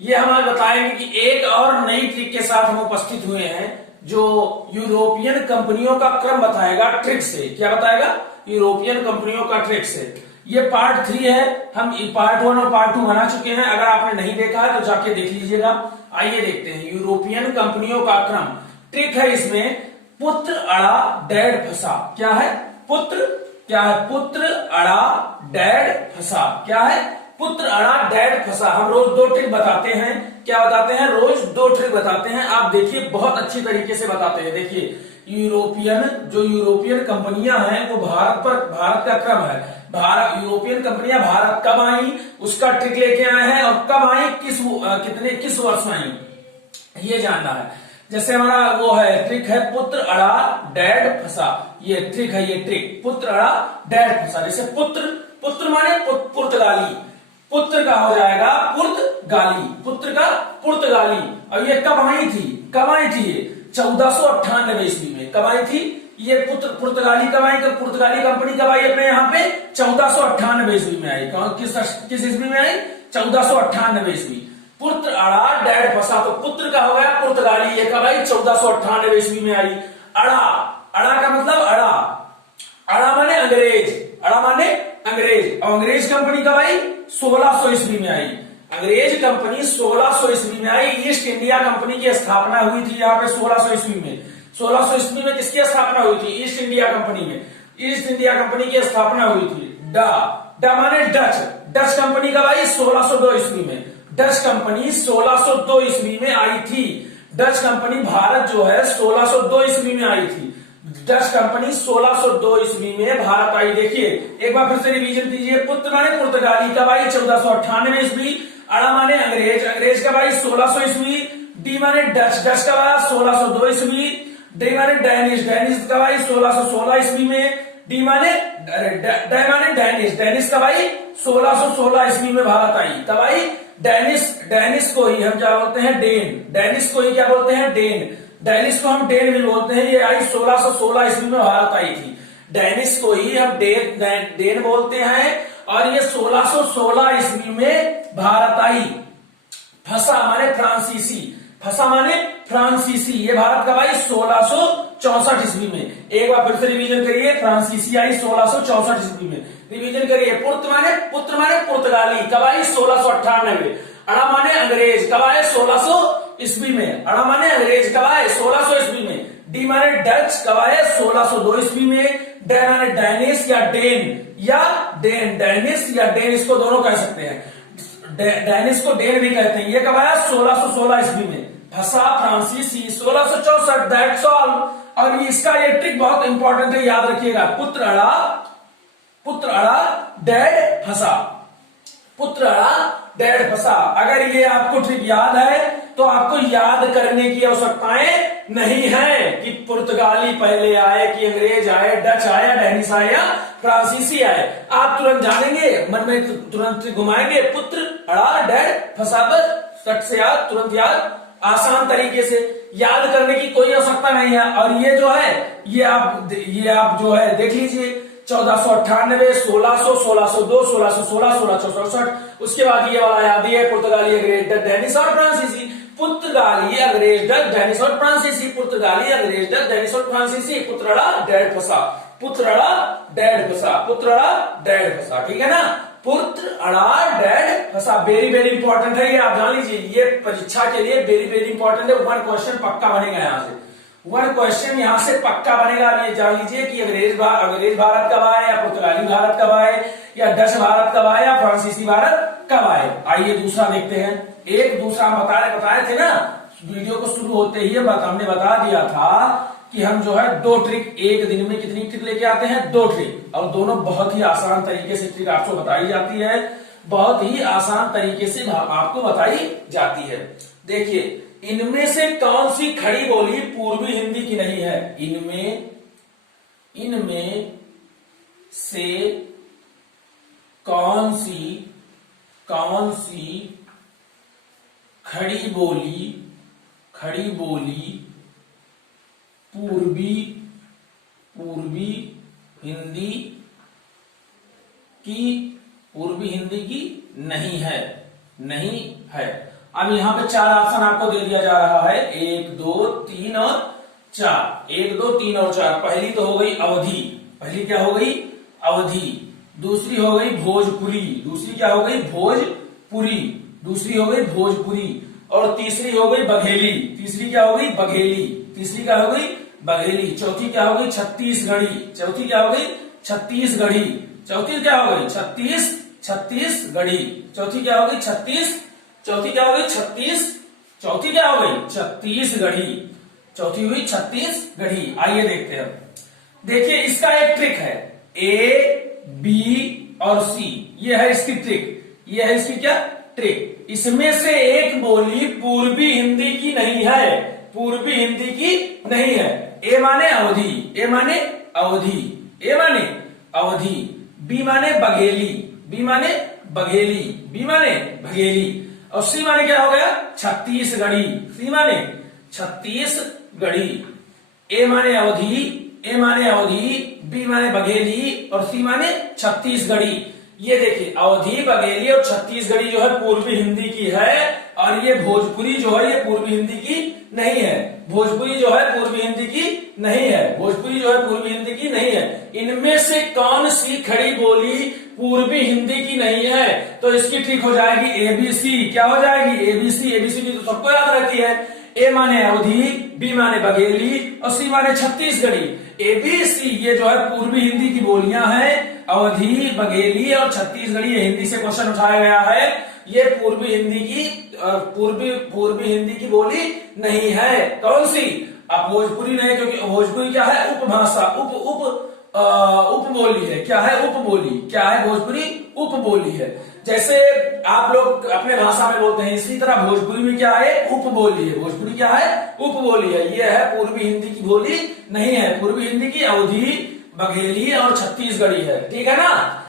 ये हम आज बताएंगे कि एक और नई ट्रिक के साथ हम उपस्थित हुए हैं जो यूरोपियन कंपनियों का क्रम बताएगा ट्रिक से। क्या बताएगा? यूरोपियन कंपनियों का ट्रिक से। ये पार्ट 3 है। हम पार्ट 1 और पार्ट 2 बना चुके हैं। अगर आपने नहीं देखा है तो जाके देख लीजिएगा। आइए देखते हैं यूरोपियन कंपनियों का क्रम। ट्रिक है इसमें पुत्र अड़ा डैड फंसा। क्या है? पुत्र अड़ा डैड फंसा। क्या है? पुत्र अड़ा डैड फंसा। हम रोज 2 ट्रिक बताते हैं। क्या बताते हैं? रोज 2 ट्रिक बताते हैं। आप देखिए बहुत अच्छी तरीके से बताते हैं। देखिए यूरोपियन कंपनियां हैं वो भारत का क्रम है। यूरोपियन कंपनियां भारत कब आई उसका ट्रिक लेके आए हैं और कब आई, किस वर्ष में आई ये जानना है। जैसे हमारा वो है ट्रिक है पुत्र अड़ा डैड फंसा। ये ट्रिक है। ये ट्रिक पुत्र अड़ा डैड फंसा। जैसे पुत्र माने पुर्तगाली। पुत्र का हो जाएगा पुर्तगाली। पुत्र का पुर्तगाली। और ये कब आई थी? 1498 ईस्वी में। कब आई थी ये पुर्तगाली? कब आई? पुर्तगाली कंपनी कब आई अपने यहाँ पे? 1498 ईस्वी में आई। किस ईस्वी में आई? 1498 ईस्वी। पुत्र अड़ा डैड फंसा। तो पुत्र का हो गया पुर्तगाली। ये कब आई? 1498 ईस्वी में आई। अड़ा का मतलब अड़ा माने अंग्रेज। और अंग्रेज कंपनी कब आई? 1600 ईस्वी में आई। अंग्रेज कंपनी 1600 ईस्वी में आई। ईस्ट इंडिया कंपनी की स्थापना हुई थी यहाँ पे 1600 ईस्वी में। 1600 ईस्वी में किसकी स्थापना हुई थी? ईस्ट इंडिया कंपनी में। ईस्ट इंडिया कंपनी की स्थापना हुई थी। ड माने डच कंपनी कब आई? 1602 ईस्वी में। डच कंपनी 1602 ईस्वी में आई थी। डच कंपनी भारत जो है 1602 ईस्वी में आई थी। डच कंपनी 1602 ईस्वी में भारत आई। देखिए एक बार फिर से रिवीजन कीजिए। पुत्र माने पुर्तगाली कब आई? 1498 ईस्वी। अड़ा माने अंग्रेज कब आई? 1600 ईस्वी। डी माने डच कब आया? 1602 ईस्वी। डी माने डैनिश कब आई? 1616 ईस्वी में। डी माने डैनिश कब आई? 1616 ईस्वी में भारत आई। तब आई डैनिश को ही हम क्या बोलते हैं? डेन। डैनिश को ही क्या बोलते हैं? डेन। डैनिश को हम डेन भी बोलते हैं। ये आई 1616 ईस्वी में भारत आई थी। डैनिश को ही हम डेन बोलते हैं और ये 1616 ईस्वी में भारत आई। फंसा माने फ्रांसीसी। ये भारत कब आई? 1664 ईस्वी में। एक बार फिर से रिवीजन करिए। फ्रांसीसी आई 1664 ईस्वी में। रिवीजन करिए। पुत्र माने पुर्तगाली कब आई? 1698। अड़ा माने अंग्रेज कब आए? 1600 ईस्वी में। अड़ा माने अंग्रेज कब आए? 1600 ईस्वी में। डी माने डच कब आए? 1602 ईस्वी में। डे माने डैनिश या डेन इसको दोनों कह सकते हैं। डैनिश को डेन भी कहते हैं। ये कब आया? 1616 ईस्वी में। फंसा फ्रांसीसी 1664। That's all. और इसका ये ट्रिक बहुत इंपॉर्टेंट है, याद रखिएगा। पुत्र अड़ा डैड फंसा। पुत्र अड़ा डैड फंसा। अगर ये आपको ट्रिक याद है तो आपको याद करने की आवश्यकताएं नहीं है कि पुर्तगाली पहले आए कि अंग्रेज आए, डच आए, डैनिश आए या फ्रांसीसी आए। आप तुरंत जानेंगे, मन में तुरंत घुमाएंगे। पुत्र अड़ा डैड फंसा। बस सट से याद, तुरंत याद, आसान तरीके से याद करने की कोई आवश्यकता नहीं है। और ये जो है ये आप जो है देख लीजिए। 1498, 1600, 1602, 1616, 1664। उसके बाद ये वाला याद है पुर्तगाली अंग्रेज डच डैनिश और फ्रांसीसी। पुर्तगाली अंग्रेज डच डैनिश और फ्रांसीसी। पुर्तगाली अंग्रेज डच डैनिश और फ्रांसीसी। पुत्र अड़ा डैड फंसा। ठीक है ना? पुत्र अड़ा डैड फंसा। वेरी वेरी इंपॉर्टेंट है ये, आप जान लीजिए। ये परीक्षा के लिए वेरी वेरी इंपॉर्टेंट है। 1 क्वेश्चन पक्का बनेगा यहाँ से। 1 क्वेश्चन यहाँ से पक्का बनेगा। ये जान लीजिए कि अंग्रेज भारत कब आए, या पुर्तगाली भारत कब आए, या डच भारत कब आए, या फ्रांसीसी भारत कब आए। आइए दूसरा देखते हैं। एक दूसरा बताए थे ना वीडियो को शुरू होते ही। हमने बता दिया था कि हम जो है 2 ट्रिक एक दिन में कितनी ट्रिक लेके आते हैं? 2 ट्रिक। और दोनों बहुत ही आसान तरीके से ट्रिक आपको बताई जाती है। बहुत ही आसान तरीके से आपको बताई जाती है। देखिए इनमें से कौन सी खड़ी बोली पूर्वी हिंदी की नहीं है? इनमें से कौन सी खड़ी बोली पूर्वी हिंदी की नहीं है? अब यहाँ पे 4 ऑप्शन आपको दे दिया जा रहा है, 1 2 3 और 4, 1 2 3 और 4। पहली तो हो गई अवधि, पहली क्या हो गई? अवधि। दूसरी हो गई भोजपुरी, दूसरी क्या हो गई? भोजपुरी, दूसरी हो गई भोजपुरी। और तीसरी हो गई बघेली, तीसरी क्या हो गई? बघेली, तीसरी क्या हो गई? बघेली। चौथी क्या हो गई? छत्तीसगढ़ी, चौथी क्या हो गई? छत्तीसगढ़ी। चौथी क्या हो गई? छत्तीसगढ़ी। चौथी क्या हो गई? चौथी क्या हो गई? चौथी क्या हो गई? छत्तीसगढ़ी। चौथी हुई छत्तीसगढ़ी। आइए देखते हैं। देखिए इसका एक ट्रिक है, ए बी और सी, ये है इसकी ट्रिक, ये है इसकी क्या ट्रिक। इसमें से एक बोली पूर्वी हिंदी की नहीं है, पूर्वी हिंदी की नहीं है। ए माने अवधि, ए माने अवधि, ए माने अवधि। बी माने बघेली, बी माने बघेली, बी माने बघेली। और सी माने क्या हो गया? छत्तीसगढ़ी, सी माने छत्तीसगढ़ी। ए माने अवधि, ए माने अवधि, बी माने बघेली और सी माने छत्तीसगढ़ी। ये देखिए अवधि, बघेली और छत्तीसगढ़ी जो है पूर्वी हिंदी की है, और ये भोजपुरी जो है ये पूर्वी हिंदी की नहीं है। भोजपुरी जो है पूर्वी हिंदी की नहीं है, भोजपुरी जो है पूर्वी हिंदी की नहीं है। इनमें से कौन सी खड़ी बोली पूर्वी हिंदी की नहीं है? तो इसकी ट्रिक हो जाएगी एबीसी। क्या हो जाएगी? एबीसी। एबीसी की तो सबको याद रहती है, ए माने अवधि, बी माने बघेली और सी माने छत्तीसगढ़ी। एबीसी ये जो है पूर्वी हिंदी की बोलियां हैं, अवधि, बघेली और छत्तीसगढ़ी। ये हिंदी से क्वेश्चन उठाया गया है। ये पूर्वी हिंदी की पूर्वी हिंदी की बोली नहीं है। कौन सी? अब भोजपुरी नहीं, क्योंकि भोजपुरी क्या है? उपभाषा, उपबोली है। क्या है? उपबोली। क्या है? भोजपुरी उपबोली है। जैसे आप लोग अपने भाषा में बोलते हैं, इसी तरह भोजपुरी में क्या है? उपबोली है। भोजपुरी क्या है? उपबोली है। ये है पूर्वी हिंदी की बोली नहीं है। पूर्वी हिंदी की अवधि, बघेली और छत्तीसगढ़ी है। ठीक है ना?